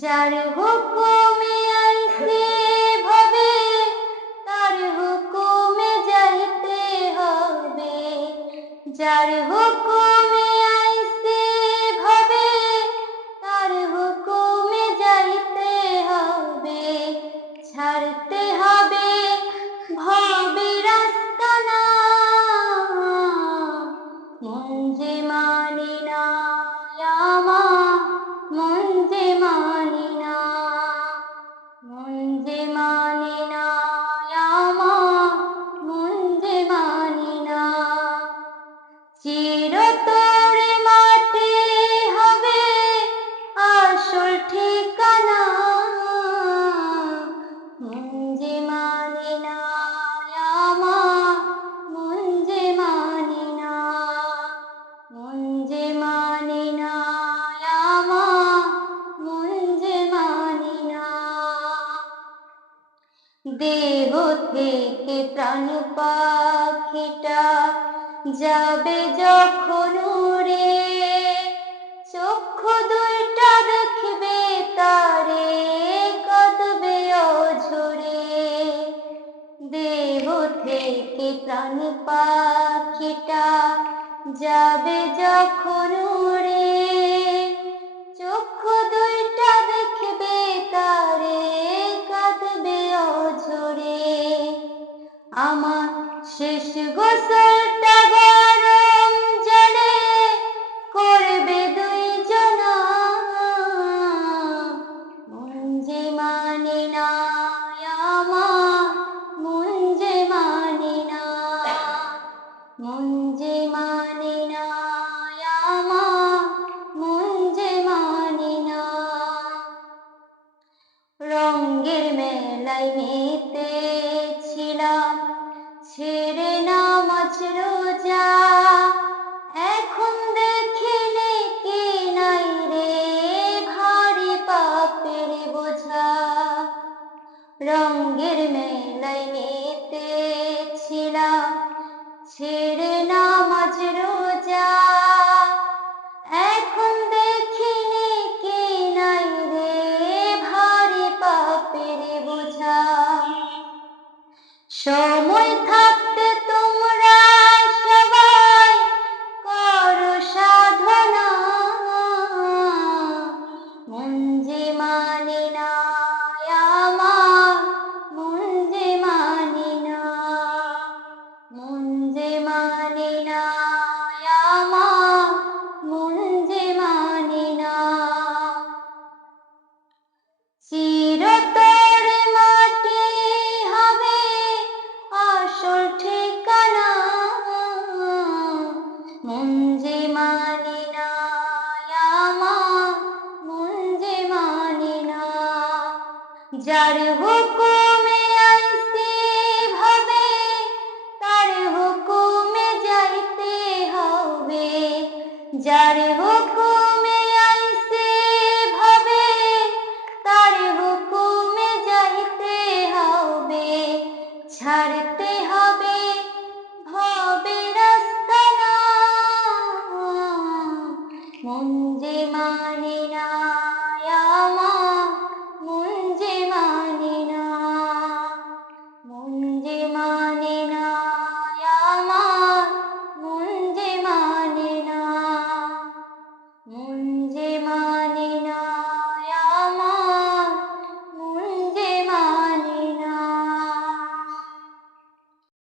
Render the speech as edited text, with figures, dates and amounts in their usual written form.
যার হুকুমে আইছে ভবে তার হুকুমে যাইতে হবে। যার হুকুমে আইছে ভবে তার হুকুমে যাইতে হবে। ছাড়তে হবে ভবের আস্তানা, মন যে মানে না আমার, মন যে মানে না, মন যে মানে না আমার, মন যে মানে না। চিরতরে মাটি হবে আসল ঠিকানা, মন যে মানে না আমার, মন যে মানে না, মন যে মানে না আমার, মন যে মানে না। দেহ থেকে প্রাণ পাখিটা যাবে যখন উড়ে, চক্ষু দুইটা দেখবে তারে, কাঁদবে অঝরে। দেহ থেকে প্রাণ পাখিটা যাবে যখন উড়ে, চক্ষু দুইটা দেখবে তারে, কাঁদবে অঝরে। আমার শেষ গোসলটা গরম জলে করবে দুইজনা, মন যে মানে না আমার, মন যে মানে না, মন যে মানে না আমার, মন যে মানে না। রঙ্গের মেলায় মেতেছিলাম ছেড়ে নামাজ রোজা, এখন দেখিনি কি নাই রে ভারী পাপের বোঝা। রঙ্গের মেলায় মেতেছিলাম ছেড়ে নামাজ রোজা, এখন দেখিনি কি নাই রে ভারী পাপের বোঝা। সময় থাকতে তোমরা সবাই করো সাধনা, মন যে মানে না আমার, মন যে মানে না, মন যে মানে না আমার, মন যে মানে না। চিরতরে মাটি হবে আসল ঠিকানা, মন যে মানে না আমার, মন যে মানে না। যার হুকুম